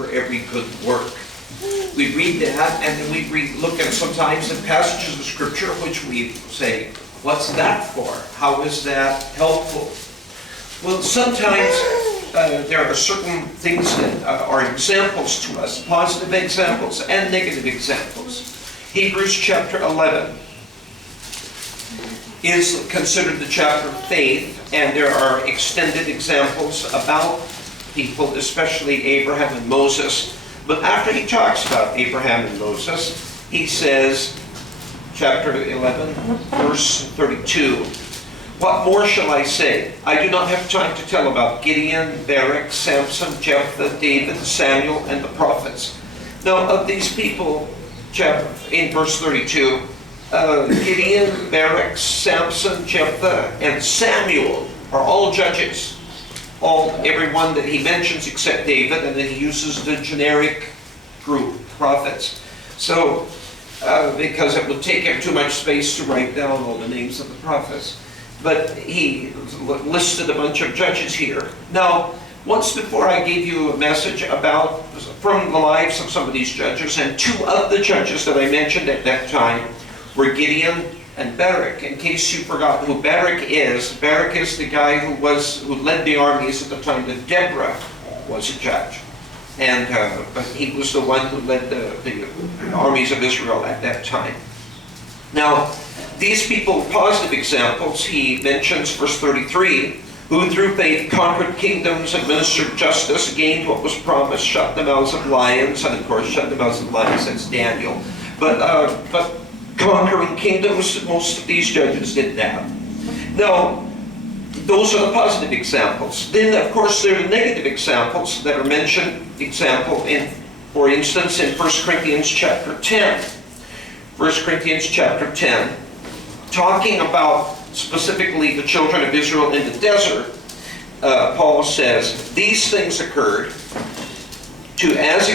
for every good work. We read that, and then we look at sometimes in passages of Scripture which we say, what's that for? How is that helpful? Well, sometimes there are certain things that are examples to us, positive examples and negative examples. Hebrews chapter 11 is considered the chapter of faith, and there are extended examples about people, especially Abraham and Moses. But after he talks about Abraham and Moses, he says, chapter 11, verse 32, "What more shall I say? I do not have time to tell about Gideon, Barak, Samson, Jephthah, David, Samuel, and the prophets." Now, of these people, in verse 32, Gideon, Barak, Samson, Jephthah, and Samuel are all judges. Every one that he mentions except David, and then he uses the generic group, prophets. So, because it would take him too much space to write down all the names of the prophets. But he listed a bunch of judges here. Now, once before I gave you a message from the lives of some of these judges, and two of the judges that I mentioned at that time were Gideon and Barak. In case you forgot who Barak is the guy who led the armies at the time that Deborah was a judge. And but he was the one who led the armies of Israel at that time. Now, these people, positive examples, he mentions verse 33, "Who through faith conquered kingdoms, administered justice, gained what was promised, shut the mouths of lions," and of course shut the mouths of lions, that's Daniel. But conquering kingdoms, most of these judges did that. Now, those are the positive examples. Then, of course, there are negative examples that are mentioned. For instance, in 1 Corinthians chapter 10. 1 Corinthians chapter 10, talking about specifically the children of Israel in the desert, Paul says, "These things occurred to as